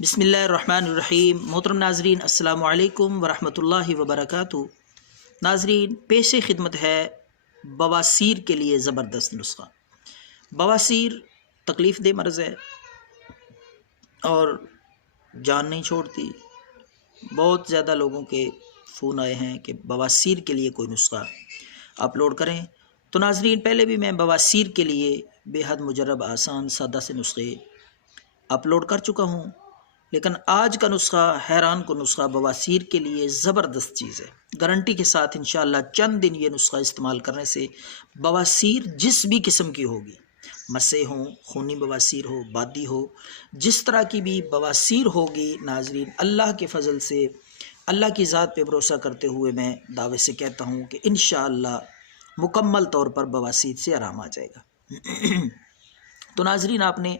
بسم اللہ الرحمن الرحیم۔ محترم ناظرین، السلام علیکم ورحمۃ اللہ وبرکاتہ۔ ناظرین، پیش خدمت ہے بواسیر کے لیے زبردست نسخہ۔ بواسیر تکلیف دہ مرض ہے اور جان نہیں چھوڑتی۔ بہت زیادہ لوگوں کے فون آئے ہیں کہ بواسیر کے لیے کوئی نسخہ اپلوڈ کریں۔ تو ناظرین، پہلے بھی میں بواسیر کے لیے بے حد مجرب، آسان، سادہ سے نسخے اپلوڈ کر چکا ہوں، لیکن آج کا نسخہ حیران کو نسخہ بواسیر کے لیے زبردست چیز ہے۔ گارنٹی کے ساتھ انشاءاللہ چند دن یہ نسخہ استعمال کرنے سے بواسیر جس بھی قسم کی ہوگی، مسے ہوں، خونی بواسیر ہو، بادی ہو، جس طرح کی بھی بواسیر ہوگی، ناظرین اللہ کے فضل سے، اللہ کی ذات پہ بھروسہ کرتے ہوئے میں دعوے سے کہتا ہوں کہ انشاءاللہ مکمل طور پر بواسیر سے آرام آ جائے گا۔ تو ناظرین، آپ نے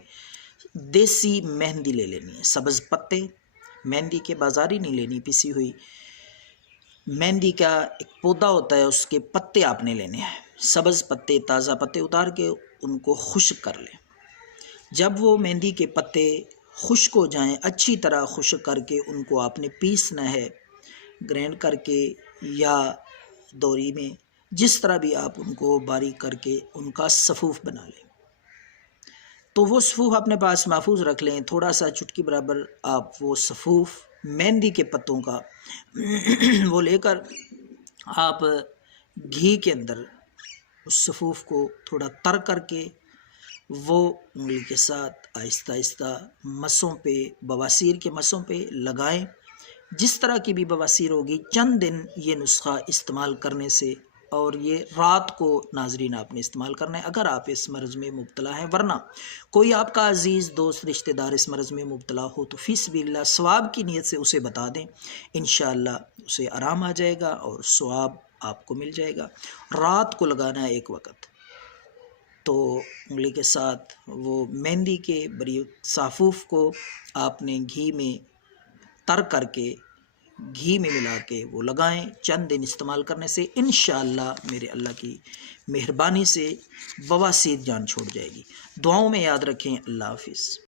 دیسی مہندی لے لینی ہے، سبز پتے، مہندی کے بازاری نہیں لینی، پسی ہوئی مہندی کا ایک پودا ہوتا ہے، اس کے پتے آپ نے لینے ہیں، سبز پتے، تازہ پتے اتار کے ان کو خشک کر لیں۔ جب وہ مہندی کے پتے خشک ہو جائیں، اچھی طرح خشک کر کے ان کو آپ نے پیسنا ہے، گرینڈ کر کے یا دوری میں، جس طرح بھی آپ ان کو باریک کر کے ان کا صفوف بنا لیں۔ تو وہ صفوف اپنے پاس محفوظ رکھ لیں۔ تھوڑا سا چٹکی برابر آپ وہ صفوف مہندی کے پتوں کا وہ لے کر آپ گھی کے اندر اس صفوف کو تھوڑا تر کر کے وہ انگلی کے ساتھ آہستہ آہستہ مسوں پہ، بواسیر کے مسوں پہ لگائیں۔ جس طرح کی بھی بواسیر ہوگی، چند دن یہ نسخہ استعمال کرنے سے، اور یہ رات کو ناظرین آپ نے استعمال کرنا ہے اگر آپ اس مرض میں مبتلا ہیں۔ ورنہ کوئی آپ کا عزیز دوست رشتہ دار اس مرض میں مبتلا ہو تو فی سبیل اللہ ثواب کی نیت سے اسے بتا دیں، انشاءاللہ اسے آرام آ جائے گا اور ثواب آپ کو مل جائے گا۔ رات کو لگانا ہے ایک وقت، تو انگلی کے ساتھ وہ مہندی کے باریک صفوف کو آپ نے گھی میں تر کر کے، گھی میں ملا کے وہ لگائیں۔ چند دن استعمال کرنے سے انشاءاللہ میرے اللہ کی مہربانی سے بواسیر جان چھوڑ جائے گی۔ دعاؤں میں یاد رکھیں۔ اللہ حافظ۔